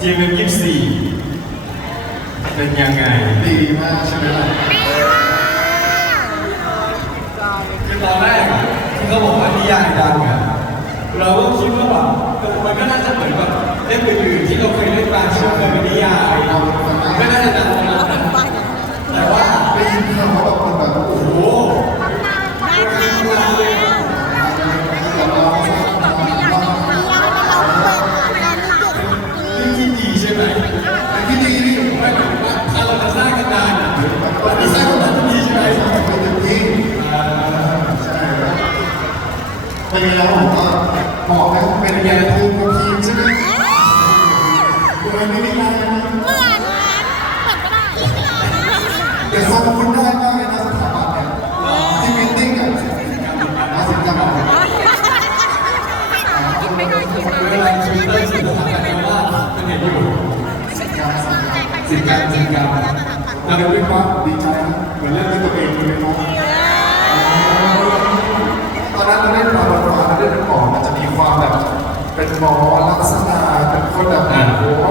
เกมเป็นยี่สี่เป็นยังไง ดีมากใช่ไหมล่ะคือตอนแรกอะที่เขาบอกว่านิยายดังอะเราก็คิดว่าแบบเออมันก็น่าจะเหมือนแบบเล่มอื่นๆที่เราเคยเล่นมาที่มันเคยเป็นนิยายก็น่าจะดังขนาดนั้นแต่ว่าได้ยินข่าวว่าแบบคนแบบโอ้โห เดี๋ยวทรงคุณได้มากเลยนะสถาบันเนี่ยที่มิทติ้งอะมาสิจำเอาไม่ได้คิดเวลาทวิตเตอร์สื่อสารกันว่ามันเห็นอยู่สินการสินการเราเรียกว่าดีใจนะเหมือนเล่นเป็นตัวเองเลยเนาะตอนนั้นเราเล่นมาบนฟ้าเล่นเป็นหมอมันจะมีความแบบ เป็นหมอลักษณะเป็นคนแบบโอ้โห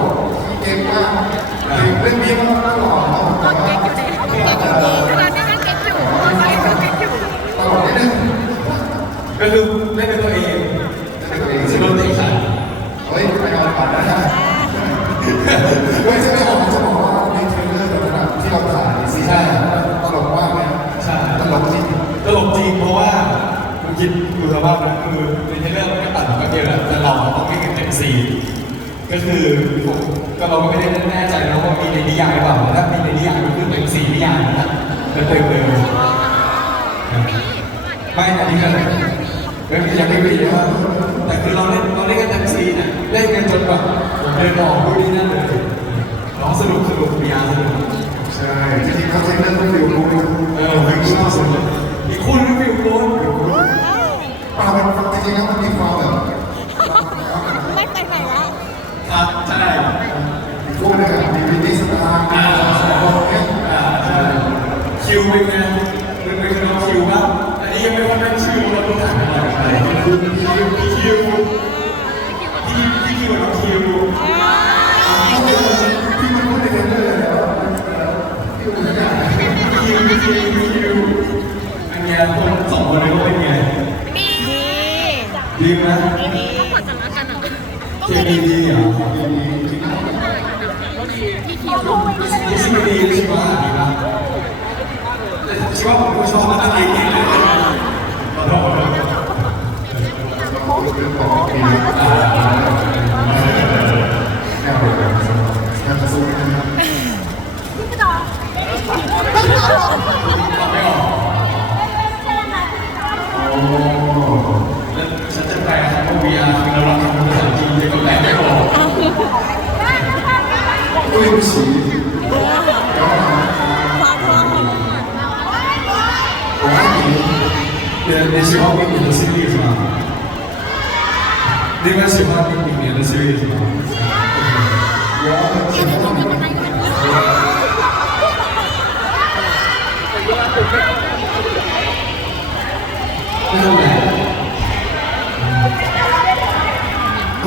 เก่งมากเรื่องนี้มันก็หล่อเนาะแต่ว่า ขนาดนี้เก็ตอยู่เก็ตอยู่ ตลกนิดนึง ก็คือไม่เป็นตัวเอง เป็นตัวเอง สิ สิ โดนเตะขา เฮ้ยไปเอาก่อนนะเฮ้ยจะไม่ออกจะบอกว่าในเทรลเลอร์ตอนนั้นที่เราถ่ายซีซั่นตลกมากเลย ใช่ ตลกจริง ตลกจริงเพราะว่าคุณคิดดูสภาพนะคือในเทเลอร์มันก็ตัดมาเดียวแหละแต่เราต้องไม่เห็นเต็มซีน ก็คือก็เราก็ไม่ได้แน่ใจนะว่ามีในนิยายหรือเปล่าถ้ามีในนิยายก็คือเต็มสี่นิยายนะเต็มเต็มเลยไม่อันนี้ก็เลยไม่มียังไม่มีนะแต่คือเราเล่นเราเล่นกันเต็มซีเนี่ยเล่นกันจนแบบผมเดินออกดูนี่นั่นเลยน้องสนุกสนุกมีอาสนุกใช่จริงๆเขาเทรลเลอร์ต้องฟิลรู้ดูเออผมชอบสุดเลยอีกคนนึงฟิลโกนปามันจริงๆแล้วมันมีความแบบ อีกพวกนึงอะมีวิธีสตาร์มีสองคนเนี่ยอ่าใช่คิวเป็นไงเป็นเป็นน้องคิวป่ะอันนี้ยังไม่ว่าเป็นชื่อเราต้องถามอะไรอะไรคือพี่คิวพี่คิวพี่พี่คิวน้องคิวพี่มันพูดในเทรลเลอร์เลยว่าพี่มันไม่ได้คิวพี่คิวพี่คิวอันเนี้ยคนสองคนนี้ก็เป็นไงดีดีไหมดีขอจะรักกันอะเคมีดีเหรอพี่ คิวพี่ชิมดีชิว่าดีป่ะแต่ชิว่าผมก็ชอบนะอะไรอย่างเงี้ยขอโทษขอโทษเรื่องของปีแนวเดียวกันการจะสู้นะครับโอ้แล้วฉันจะแปลคำว่า VR คือเราท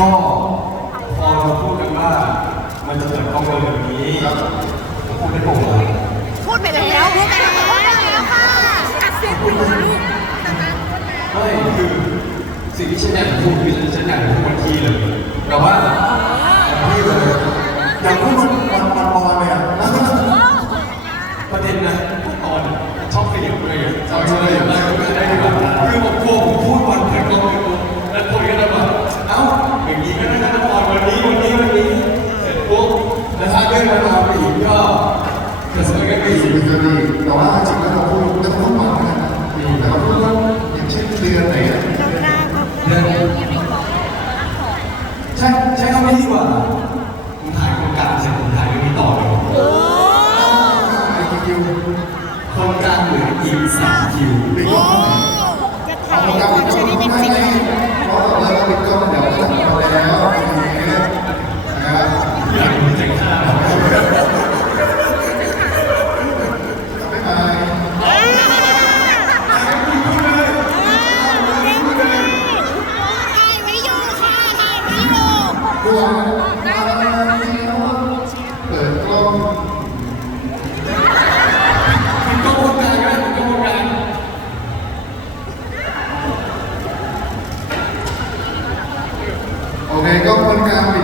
Come on. มันจะเปิดกล้องเร็วๆนี้พูดได้ผมเลยพูดไปแล้วพูดไปแล้วพูดไปแล้วค่ะกระซิบอยู่ลูกไม่คือสิ่งที่ฉันอยากจะพูดคือฉันอยากจะพูดวันที่เลยแต่ว่าที่เลยอยากพูดวันวันปอนเนี่ยประเด็นนะตอนชอบขยับเลยชอบขยั เหลืออีกสามคิวโอ้จะถ่ายคนชนิดเป็นสิบไม่เพราะเราปิดกล้องเดี๋ยวเราไปแล้ว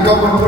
ค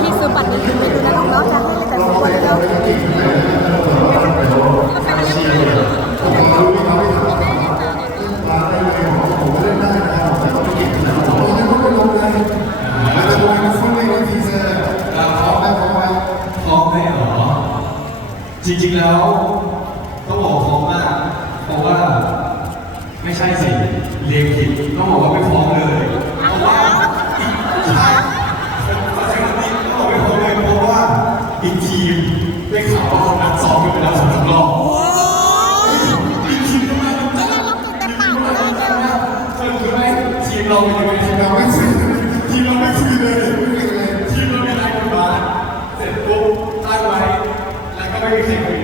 ที่ซื้อบัตรนี้ไม่ดูนะน้องจะให้แต่เราซื้อไปคนเดียเราวไปกินเลยไปเชียร์ผมรู้ที่เขาไม่ถามว่ามาได้เลยผมเล่นได้นะแต่เขาไม่กินนะผมบอกให้เขาไปลงเลยแล้วจะลงในฟุตในวันทีเซอร์พร้อมไหมพร้อมไหมพร้อมไหมเหรอจริงๆแล้ว ใช่สิเรียนผิดต้องบอกว่าไม่พร้อมเลย เพราะว่าใช่ภาษาอังกฤษต้องบอกไม่พร้อมเลยเพราะว่าอีกทีมได้ข่าวว่าคนนัดซ้อมกันไปแล้วสองสามรอบอีกทีมทำไมมันจะเราตื่นเต้นเปล่าเลยเดียวเคยรู้ทีมเราเป็นยังไงทีมเราไม่ไม่ซื้อทีมเราไม่คุยเลยไม่เลยทีมเราไมีนายกบาเสร็จปุ๊บตั้งไว้แล้วก็ไม่มีใคร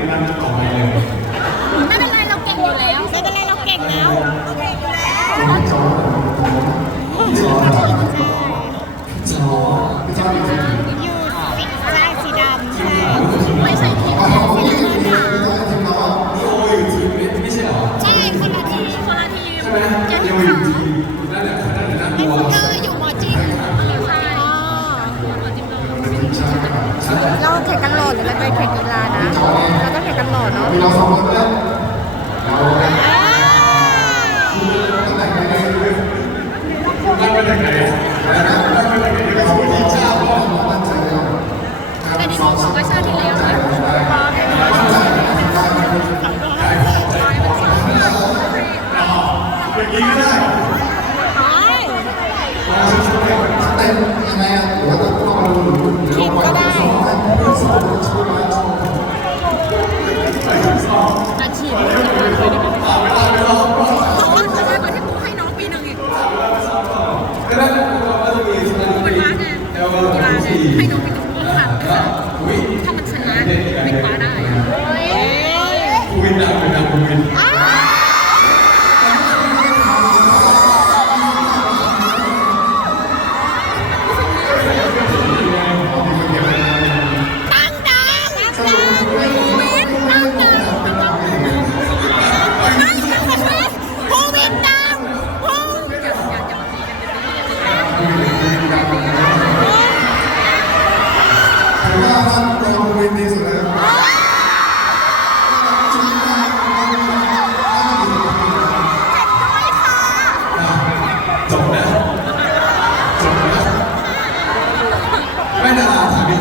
เ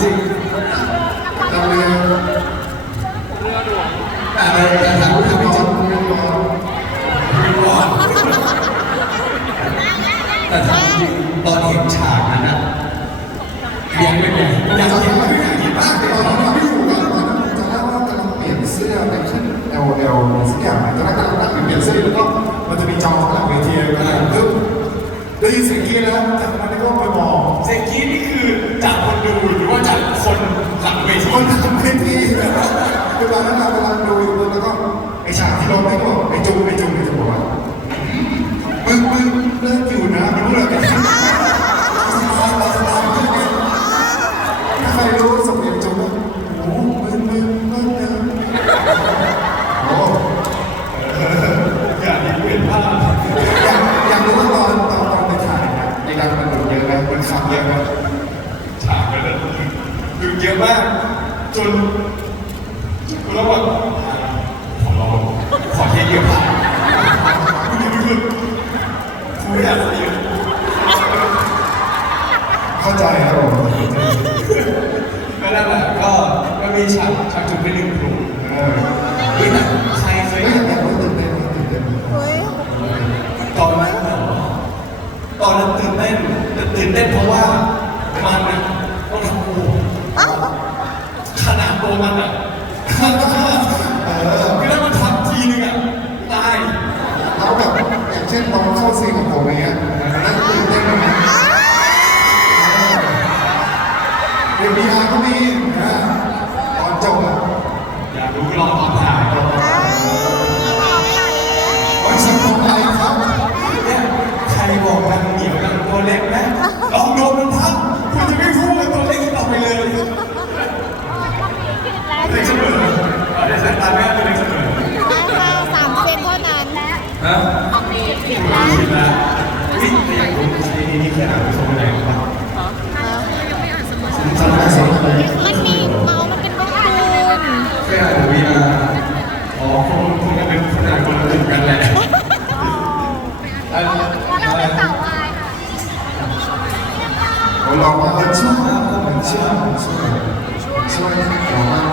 จริงเราเรียนแต่แต่ถามถามจริงเรียนก่อนวินวอนแต่ถามจริงตอนเห็นฉากนั้นนะยังไม่เป็นยังจะเห็นทำไม่ให้เห็นตอนนั้นไม่อยู่กันตอนนั้นจะเล่าว่ากำลังเปลี่ยนเสื้อไปขึ้น L L สักอย่างตอนนั้นกำลังนั่งเปลี่ยนเสื้อแล้วก็มันจะมีจอหลังเวทีก็เลยปึ๊บได้ยินเสียงกี้แล้วจากนั้นก็ไปมองเซ็กกี้ นหลังเวทีคนหลังเวทีเวลานั้นเรากำลังดูอยู่แล้วก็ไอ้ฉากที่เราไม่บอกไอ้จุ๊บไอ้จุ๊บไอ้จุ๊บอกว่ามึงมึงเลิกอยู่นะมันเลิกกันถ้าใครรู้สมัยจุ๊บโอ้มึงมึงเลิกกัโอ้อย่าเปลี่ยนภาพอยากรู้ว่าตอนตอนตอนไปถ่ายในรังมันดุเยอะไหมมันขับเยอะไหม คือเยอะมาก จนคุณแล้วแบบขอร้องขอเทคเดียวผ่านคุณดูดูคุณไม่อยากจะยเข้าใจครับผมก็นั่นแหลก็ก็มีฉากฉากจุดไปหนึ่งกลุ่มเออนี่นะใครเคยตอนนั้นตอนนั้นตื่นเต้นแต่ตื่นเต้นเพราะว่ามันน นตอนเข้าซีของผมอย่างเงี้ยนั่นคือเต้นไหมเดี๋ยวมีอาร์ก็มีนะตอนจบอยากรู้ลองตอนถ่ายวันสุดท้ายครับใครบอกกันเหนียวกันตัวเล็กนะลองโดนมันทับคุณจะไม่พูดว่าตัวเล็กต่อไปเลยแต่ฉันเบื่อแต่ฉันตาแม่ มันมีเมามันเป็นเมื่อคืน เราเป็นสาววายค่ะ ลองมาเชื่อมเชื่อมยชื่อมเชื่อมลองมา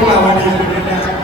pour la manière.